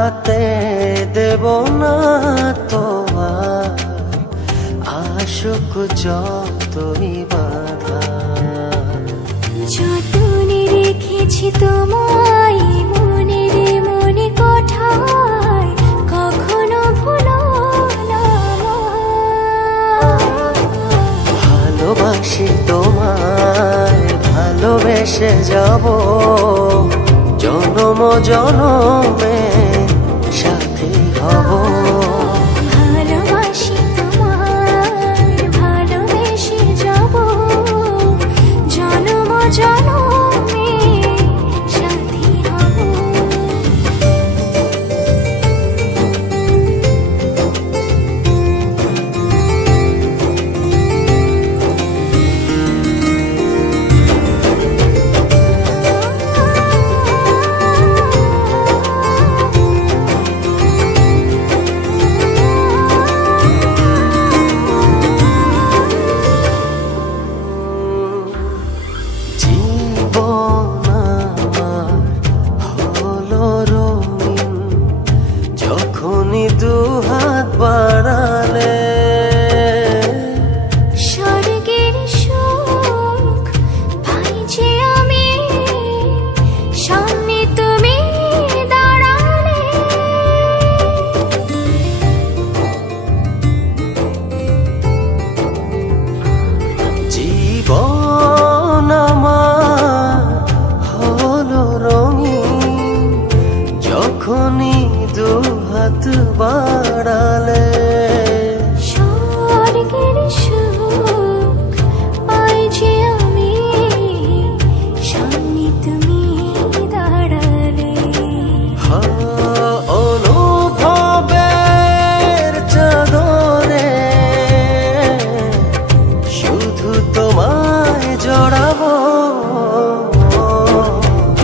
হাতে দেব না তোমার আশুক যতই বাধা। যতনে রেখেছি তোমায় মনের মনে কোঠায়, কখনো ভুলো না। ভালোবাসি তোমায়, ভালোবেসে যাব জনম জনমে সাথী হব। ভালোবাসি তোমায়, ভালোবেসে যাব জনম জনমে সাথী হব। যখনই দুহাত বাড়ালে স্বর্গের সুখ পাই যে আমি, সামনে তুমি দাঁড়ালে। জীবন আমার হলো রঙিন যখনই দুহাত বাড়ালে। স্বর্গের সুখ পাই যে আমি, সামনে তুমি দাঁড়ালে। অনুভবের চাদরে শুধু তোমায় জড়াবো।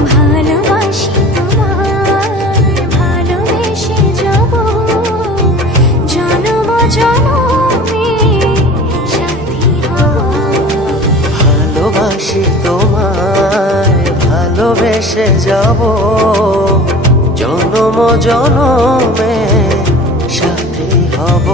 ভালোবাসি তোমায়, ভালোবেসে যাব জনম জনমে সাথী হব। ভালোবাসি তোমায়, ভালোবেসে যাব জনম জনমে সাথী হব।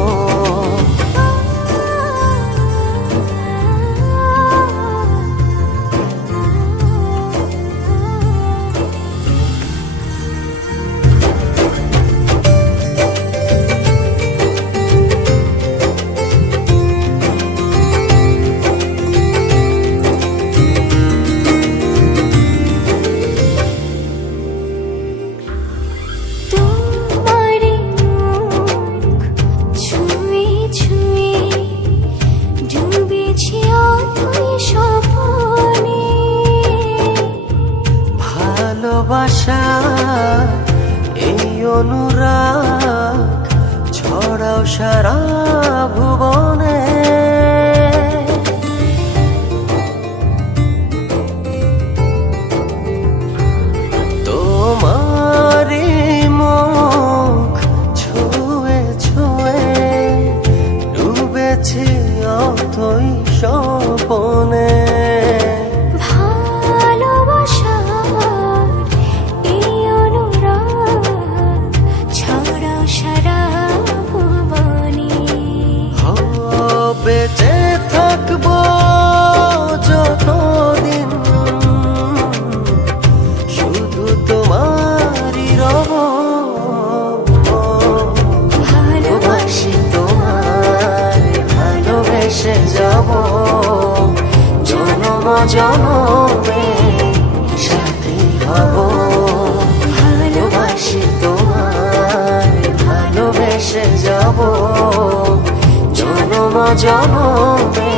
ভালোবাসা এই অনুরাগ ছড়াও সারা ভুবনে। তোমারি মুখ ছুঁয়ে ছুঁয়ে ডুবেছি অথই স্বপনে। বেঁচে থাকবো যতদিন শুধু তোমারই রব। ভালোবাসি তোমায়, ভালোবেসে যাব জনম জনমে সাথী হব। ভালোবাসি তোমায়, ভালোবেসে যাব জনম জনমে